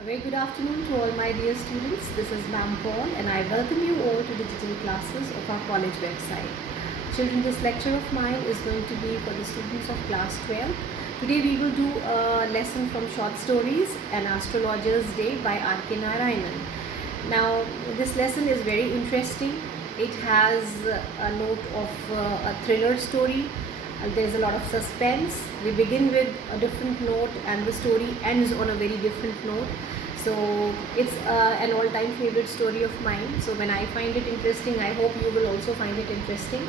A very good afternoon to all my dear students. This is Ma'am Paul and I welcome you all to digital classes of our college website. Children, this lecture of mine is going to be for the students of class 12. Today we will do a lesson from Short Stories, An Astrologer's Day by R.K. Narayanan. Now this lesson is very interesting. It has a note of a thriller story. There's a lot of suspense. We begin with a different note and the story ends on a very different note. So it's an all-time favorite story of mine. So when I find it interesting, I hope you will also find it interesting.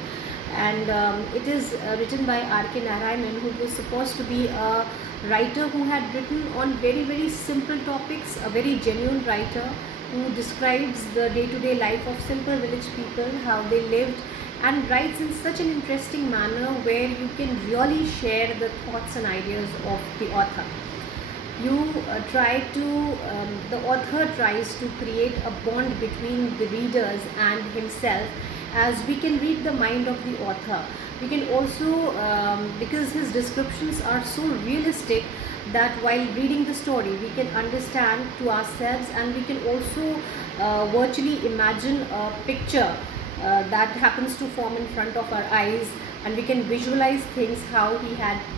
And it is written by R.K. Narayanan, who was supposed to be a writer who had written on very simple topics, a very genuine writer who describes the day-to-day life of simple village people, how they lived, and writes in such an interesting manner where you can really share the thoughts and ideas of the author. The author tries to create a bond between the readers and himself, as we can read the mind of the author. We can also, because his descriptions are so realistic, that while reading the story we can understand to ourselves, and we can also virtually imagine a picture that happens to form in front of our eyes, and we can visualize things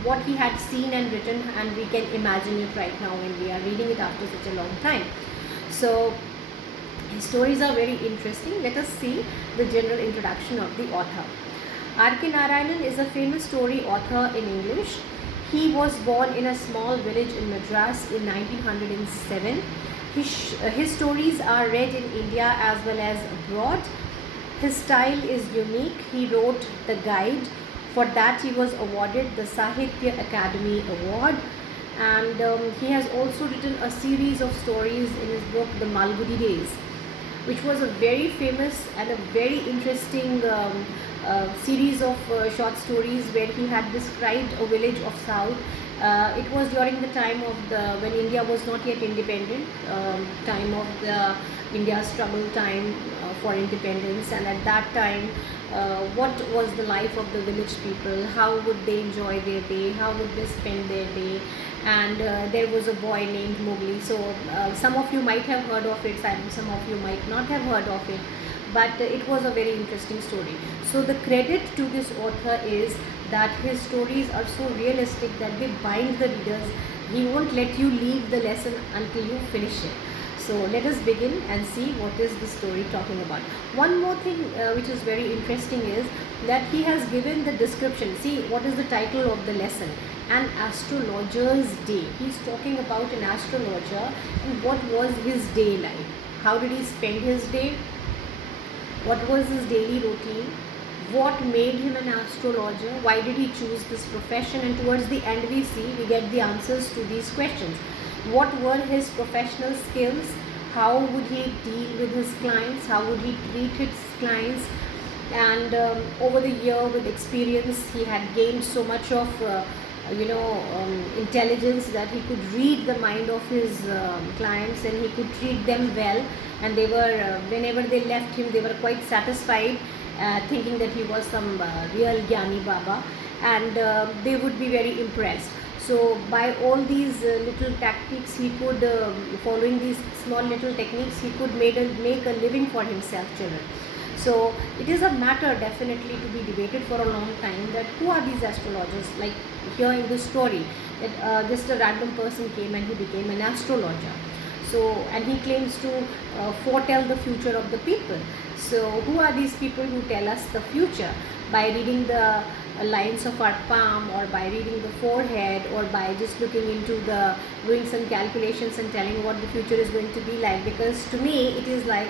what he had seen and written, and we can imagine it right now when we are reading it after such a long time. So his stories are very interesting. Let us see the general introduction of the author. R.K. Narayanan is a famous story author in English. He was born in a small village in Madras in 1907. His stories are read in India as well as abroad. His style is unique. He wrote The Guide. For that he was awarded the Sahitya Academy Award. And he has also written a series of stories in his book The Malgudi Days, which was a very famous and a very interesting series of short stories where he had described a village of South. It was during the time of when India was not yet independent, time of the India's struggle time for independence, and at that time what was the life of the village people, how would they enjoy their day, how would they spend their day. And there was a boy named Mowgli. So some of you might have heard of it, some of you might not have heard of it, but it was a very interesting story. So the credit to this author is that his stories are so realistic that they bind the readers. He won't let you leave the lesson until you finish it. So let us begin and see what is the story talking about. One more thing which is very interesting is that he has given the description. See, what is the title of the lesson? An Astrologer's Day. He's talking about an astrologer and what was his day like. How did he spend his day? What was his daily routine? What made him an astrologer? Why did he choose this profession? And towards the end we get the answers to these questions. What were his professional skills? How would he deal with his clients? How would he treat his clients? And over the year, with experience, he had gained so much of intelligence that he could read the mind of his clients, and he could treat them well. And they were, whenever they left him, they were quite satisfied, thinking that he was some real Gyani Baba, and they would be very impressed. So by all these little tactics, he could, following these small little techniques, he could make a living for himself, children. So it is a matter definitely to be debated for a long time, that who are these astrologers. Like here in this story, that just a random person came and he became an astrologer. So, and he claims to foretell the future of the people. So who are these people who tell us the future? By reading the lines of our palm, or by reading the forehead, or by just looking into doing some calculations and telling what the future is going to be like. Because to me it is like,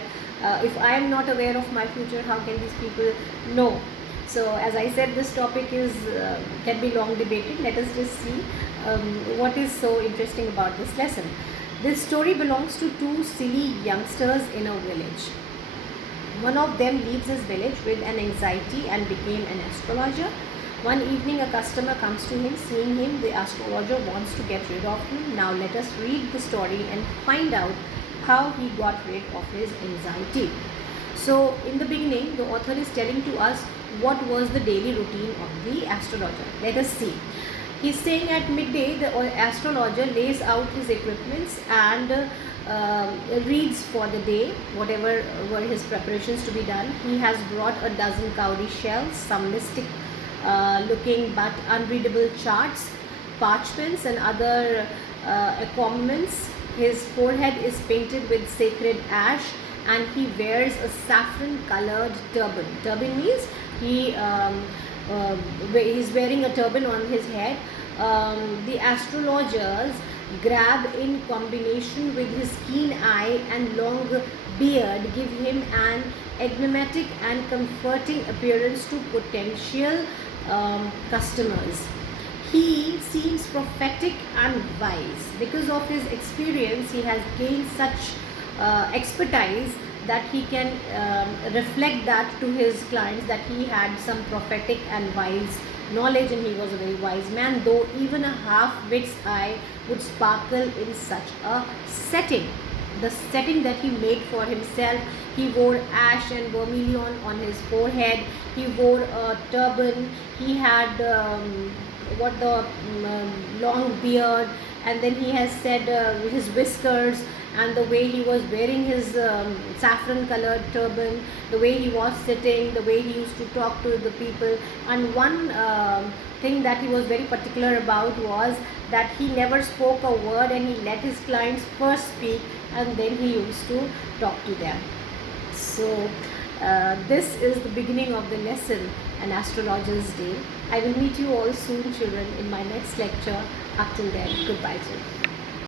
if I am not aware of my future, how can these people know? So as I said, this topic is can be long debated. Let us just see what is so interesting about this lesson. This story belongs to two silly youngsters in a village. One of them leaves his village with an anxiety and became an astrologer. One evening a customer comes to him. Seeing him, the astrologer wants to get rid of him. Now let us read the story and find out how he got rid of his anxiety. So in the beginning, the author is telling to us what was the daily routine of the astrologer. Let us see. He's saying at midday the astrologer lays out his equipments and reads for the day, whatever were his preparations to be done. He has brought a dozen cowrie shells, some mystic looking but unreadable charts, parchments, and other accoutrements. His forehead is painted with sacred ash, and he wears a saffron colored turban. Turban means he's wearing a turban on his head. The astrologers grab, in combination with his keen eye and long beard, give him an enigmatic and comforting appearance to potential customers. He seems prophetic and wise. Because of his experience, he has gained such expertise that he can reflect that to his clients, that he had some prophetic and wise knowledge, and he was a very wise man, though even a half-wit's eye would sparkle in such a setting. The setting that he made for himself, he wore ash and vermilion on his forehead, he wore a turban, he had long beard, and then he has said his whiskers, and the way he was wearing his saffron colored turban, the way he was sitting, the way he used to talk to the people. And one thing that he was very particular about was that he never spoke a word, and he let his clients first speak and then he used to talk to them. So this is the beginning of the lesson, An Astrologer's Day. I will meet you all soon, children, in my next lecture. Up till then, goodbye, children.